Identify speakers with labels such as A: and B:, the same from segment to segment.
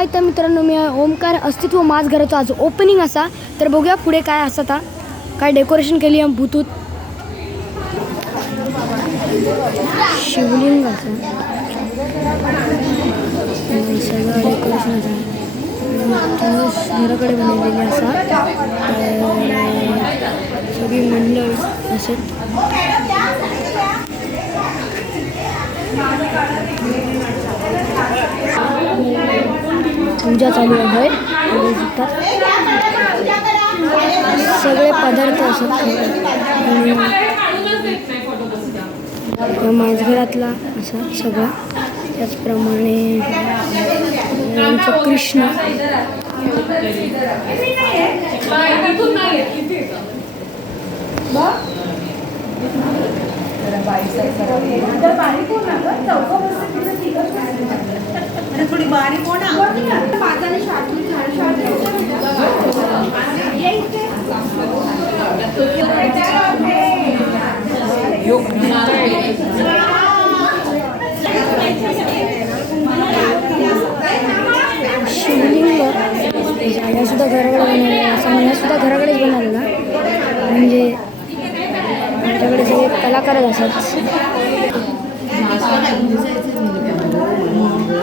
A: हाय तर मित्रांनो मी ओमकार अस्तित्व माझ घराचं आज ओपनिंग असा. तर बघूया पुढे काय असं आता. काय डेकोरेशन केली आहे भूतूत. शिवलिंग असं. सगळं डेकोरेशन असं. घराकडे बनवलेली असा. सगळी मंडळ असेल. पूजा चालू आहे सगळे पदार्थ असत आणि या माझघरातला असा सगळा. त्याचप्रमाणे आमचं कृष्ण.
B: थोडी बारीक हो ना
A: सुद्धा घराकडे बनवलेला असं सुद्धा घराकडेच बनवलेला म्हणजे आमच्याकडे सगळे कलाकारच असतात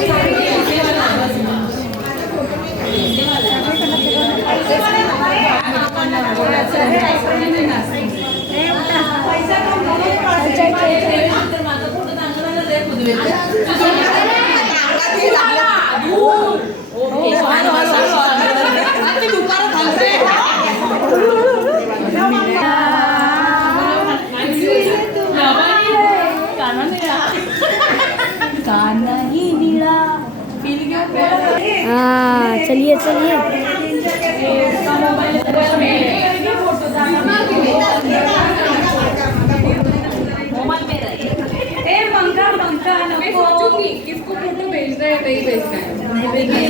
B: लागतं ना. मी आज जेवले
C: म्हणजे हे सगळं ते- कानाही निळा
A: हाँ चलिए चलिए।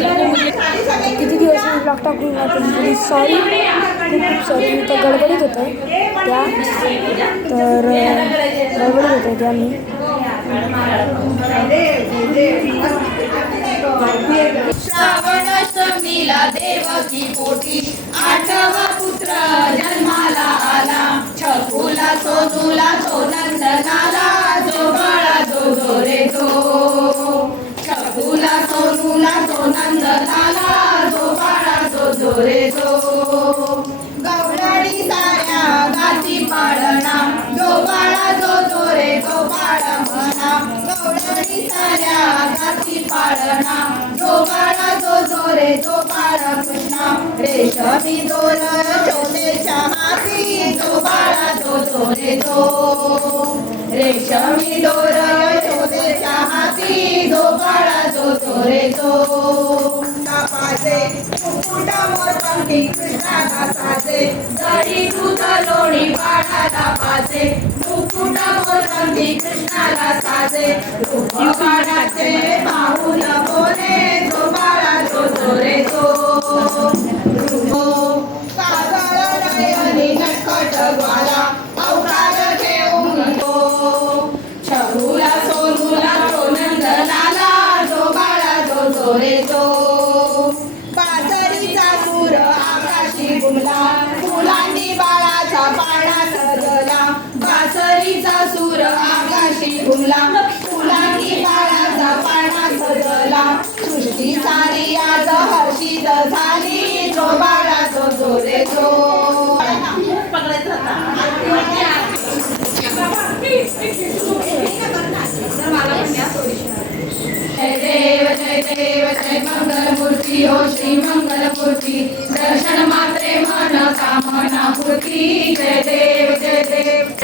A: किती दिवस मी ब्लॉग टाकून सॉरी खूप खूप सॉरी मी तर गडबडीत होतं त्या तर गडबडीत होतं त्या मी
D: श्रावणाष्टमीला देवकी पोटी आठवा पुत्र जन्माला आला. छकुला तुला तो नंदनाला जो बाळा जो जो रे जो छकुला सोनूला तो नंदनाला जो बाळा जो जो रे जो रेशमी दोर चोलेच्या हाती जो बाळा जो जो रे जो रेशमी दोर चोलेच्या हाती जो बाळा जो जो रे जो कापाचे मुकुटा मोरपंखी कृष्णाला साजे जरी दूध लोणी बाळाला पाजे मुकुटा मोरपंखी आकाशी फुलांनी माळाचा पाना सजला. सृष्टी सारी आज हर्षित झाली. जो बाळा जो जो रे जो देव जय देव जय मंगलमूर्ती. हो श्री मंगलमूर्ती. दर्शन मात्रे मन कामना पूर्ती जय देव जय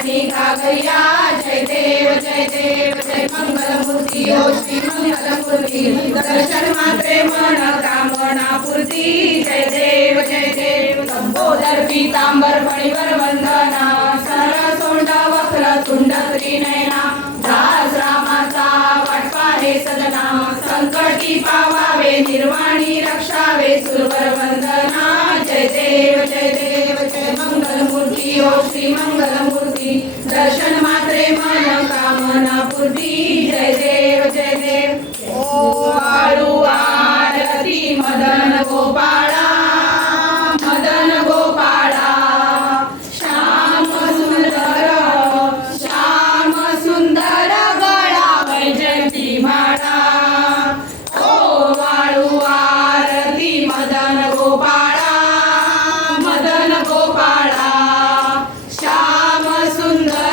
D: देव निघा जय देव जय देव जय मंगलमूर्ती हो श्री मंगलमूर्ती दर्शन मात्रे मन कामना मूर्ती जय देव जय देव लंबोदर पीतांबर फणीवर वंदना सर सोंड वक्र तुंड त्रिनयना दास रामाचा वाटपा हे सदना संकटी पावावे निर्वाणी रक्षावे सुरवर वंदना जय देव जय देव जय मंगल श्री मंगल दर्शन मात्रे मन कामना पूर्ती जय देव जय देव. ओ आळू 나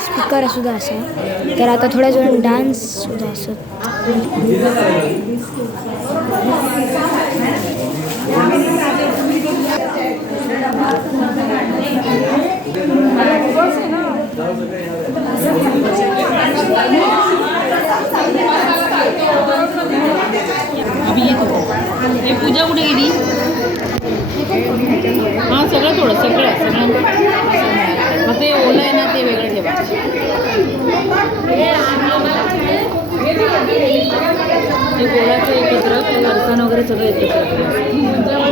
A: स्पीकर सुद्धा असं. तर आता थोड्याच वेळ डान्स सुद्धा
C: असत पूजा कुठे गेली? सगळं थोडं सगळं सगळं मग ते ओलं आहे ना ते वेगळं ठेवा. ते गोळाचं एकत्र फरसाण वगैरे सगळं एकत्र